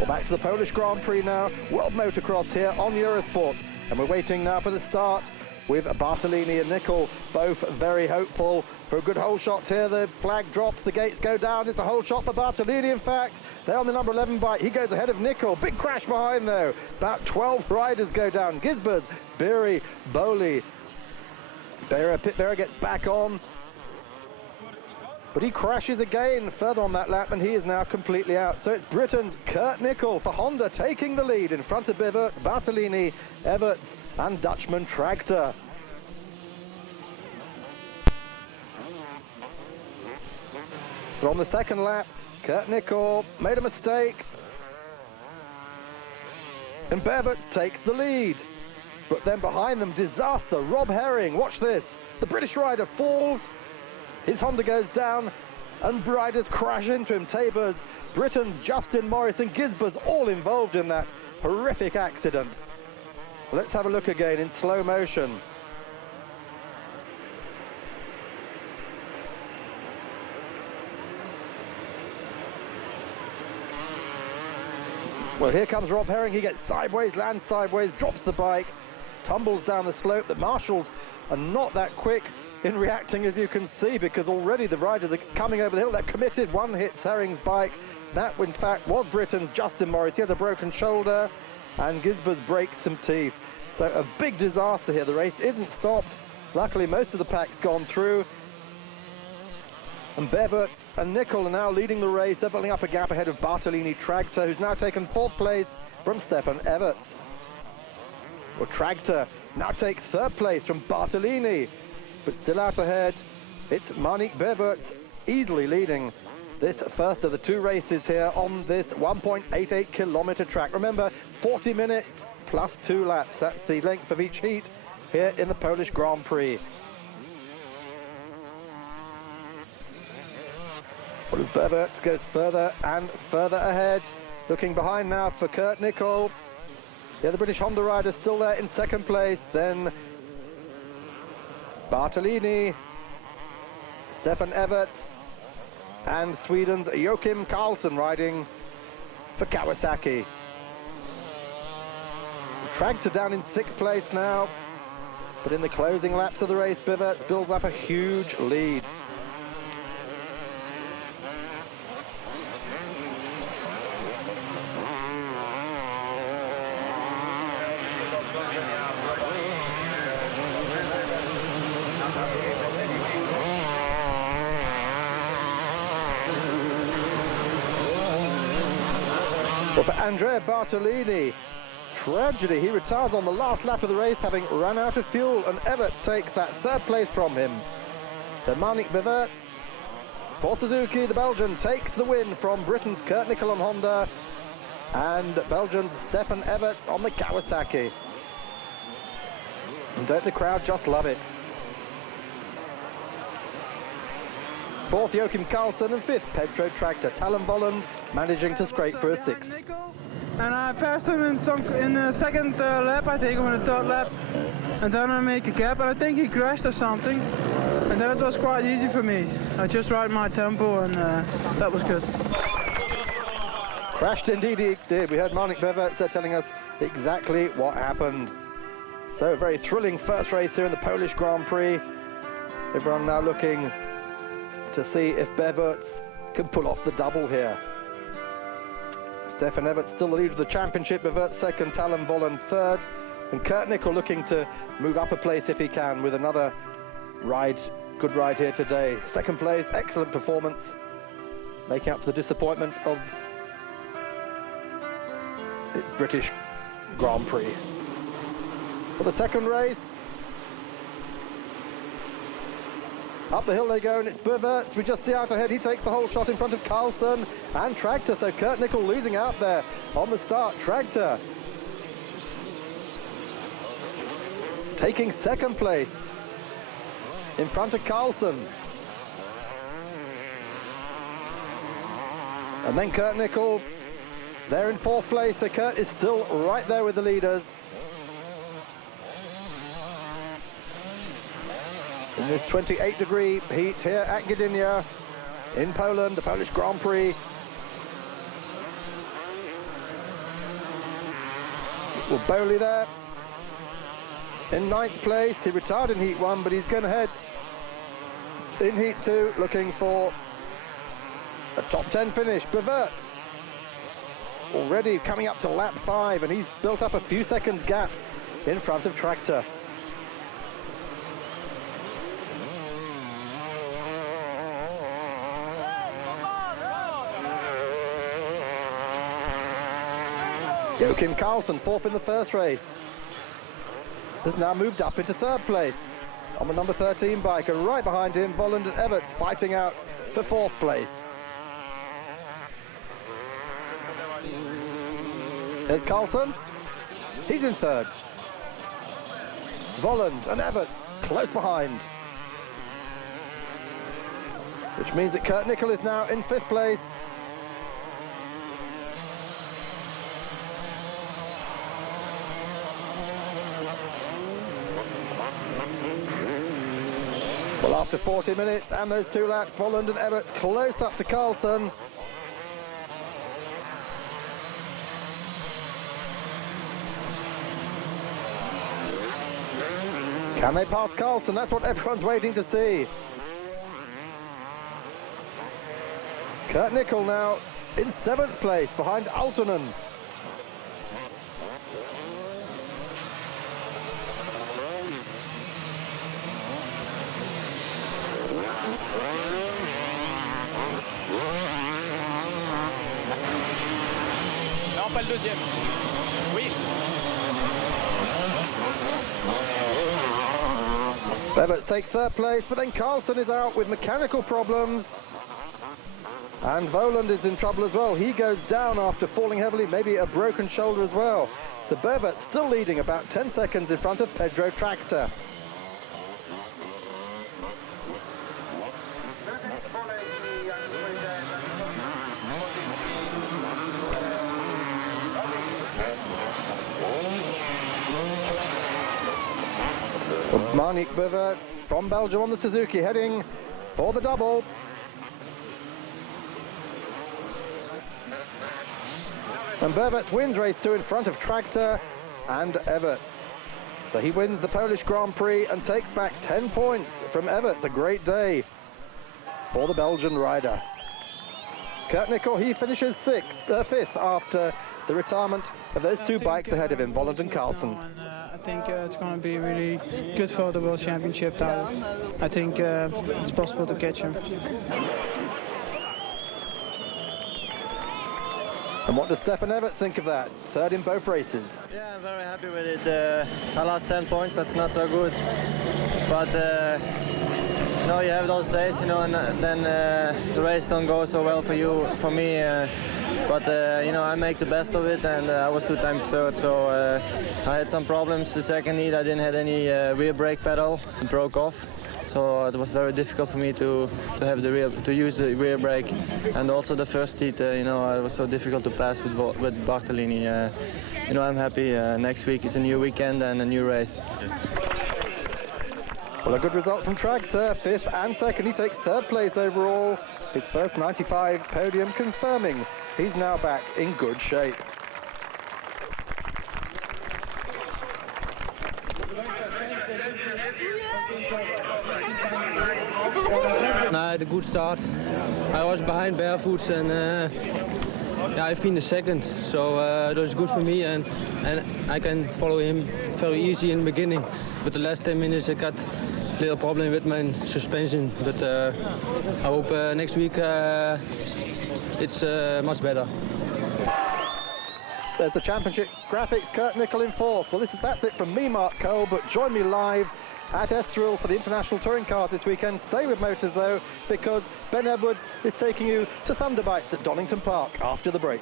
Well, back to the Polish Grand Prix now. World Motocross here on Eurosport. And we're waiting now for the start with Bartolini and Nicol, both very hopeful for a good hole shot here. The flag drops, the gates go down. It's a hole shot for Bartolini, in fact. They're on the number 11 bike. He goes ahead of Nicol. Big crash behind, though. About 12 riders go down. Gisbert, Beery, Bowley. Beera gets back on. But he crashes again further on that lap, and he is now completely out. So it's Britain's Kurt Nicol for Honda taking the lead in front of Bivert, Bartolini, Everts and Dutchman Tractor. But on the second lap, Kurt Nicol made a mistake. And Bevert takes the lead. But then behind them, disaster. Rob Herring, watch this. The British rider falls. His Honda goes down, and riders crash into him. Tabers, Britain's Justin Morris and Gisbert all involved in that horrific accident. Let's have a look again in slow motion. Well, here comes Rob Herring. He gets sideways, lands sideways, drops the bike, tumbles down the slope. The marshals are not that quick in reacting, as you can see, because already the riders are coming over the hill. They're committed. One hits Herring's bike. That, in fact, was Britain's Justin Morris. He has a broken shoulder, and Gisbert breaks some teeth. So a big disaster here. The race isn't stopped. Luckily, most of the pack's gone through. And Bevert and Nicol are now leading the race. They're building up a gap ahead of Bartolini Tractor, who's now taken 4th place from Stefan Everts. Well, Tractor now takes 3rd place from Bartolini. But still out ahead, it's Marnik Bevert easily leading this first of the 2 races here on this 1.88 kilometer track. Remember, 40 minutes plus 2 laps. That's the length of each heat here in the Polish Grand Prix. Well, as Bevert goes further and further ahead, looking behind now for Kurt Nicol. Yeah, the British Honda rider still there in 2nd place. Then Bartolini, Stefan Everts, and Sweden's Joachim Karlsson riding for Kawasaki. Tractor down in 6th place now, but in the closing laps of the race, Bevert builds up a huge lead. Well, for Andrea Bartolini, tragedy. He retires on the last lap of the race, having run out of fuel, and Everts takes that 3rd place from him. So Marnik Bevert for Suzuki, the Belgian, takes the win from Britain's Kurt Nicol on Honda and Belgian's Stefan Everts on the Kawasaki. And don't the crowd just love it? 4th, Joachim Karlsson, and 5th, Pedro Tractor. Talon Bolland managing to scrape for a 6th. And I passed him in the 2nd lap, I think, or in the 3rd lap. And then I make a gap, and I think he crashed or something. And then it was quite easy for me. I just ride my tempo, and that was good. Crashed indeed he did. We heard Marnik Bevert telling us exactly what happened. So a very thrilling first race here in the Polish Grand Prix. Everyone now looking to see if Bevert can pull off the double here. Stefan Everts still the lead of the championship. Bevert 2nd, Talon Bolland 3rd, and Kurt Nicol looking to move up a place if he can with another good ride here today. 2nd place, excellent performance, making up for the disappointment of the British Grand Prix. For the 2nd race, up the hill they go, and it's Bevert. We just see out ahead, he takes the whole shot in front of Karlsson and Tractor, so Kurt Nicol losing out there on the start. Tractor taking 2nd place in front of Karlsson. And then Kurt Nicol there in 4th place, so Kurt is still right there with the leaders. In this 28-degree heat here at Gdynia in Poland, the Polish Grand Prix. Well, Bowley there in 9th place. He retired in Heat 1, but he's going ahead in Heat 2, looking for a top 10 finish. Beverts already coming up to lap 5, and he's built up a few seconds gap in front of Tractor. Joachim Carlsen, 4th in the first race, has now moved up into 3rd place on the number 13 bike, and right behind him, Volland and Everts fighting out for 4th place. There's Carlsen, he's in 3rd. Volland and Everts close behind, which means that Kurt Nickel is now in 5th place. Well, after 40 minutes and those 2 laps, Volland and Everts close up to Carlsen. Can they pass Carlsen? That's what everyone's waiting to see. Kurt Nickel now in 7th place behind Altonen. Pas le deuxième. Oui. Everts takes 3rd place, but then Carlsen is out with mechanical problems. And Voland is in trouble as well. He goes down after falling heavily, maybe a broken shoulder as well. So Beverts still leading about 10 seconds in front of Pedro Tractor. Marnik Beverts from Belgium on the Suzuki, heading for the double. And Beverts wins race 2 in front of Tractor and Everts. So he wins the Polish Grand Prix and takes back 10 points from Everts. A great day for the Belgian rider. Kurt Nickel, he finishes 5th after the retirement of those 2 bikes ahead of him, Volland and Carlsen. I think it's going to be really good for the World Championship title. I think it's possible to catch him. And what does Stefan Everts think of that? 3rd in both races. Yeah, I'm very happy with it. I lost 10 points, that's not so good. But you know, you have those days, you know, and then the race don't go so well for you, for me. But you know, I make the best of it, and I was 2 times 3rd, so I had some problems. The second heat, I didn't have any rear brake pedal, it broke off, so it was very difficult for me to use the rear brake. And also the first heat, you know, it was so difficult to pass with Bartolini. You know, I'm happy. Next week is a new weekend and a new race. Well, a good result from Tractor, 5th and 2nd. He takes 3rd place overall. His first 95 podium, confirming he's now back in good shape. I had a good start. I was behind Barefoots and I finished 2nd, so that was good for me, and I can follow him very easy in the beginning. But the last 10 minutes I got a little problem with my suspension, but I hope next week it's much better. There's the championship graphics, Kurt Nickel in 4th. Well, that's it from me, Mark Cole, but join me live at Estoril for the International Touring Cars this weekend. Stay with Motors though, because Ben Edwards is taking you to Thunderbites at Donington Park after the break.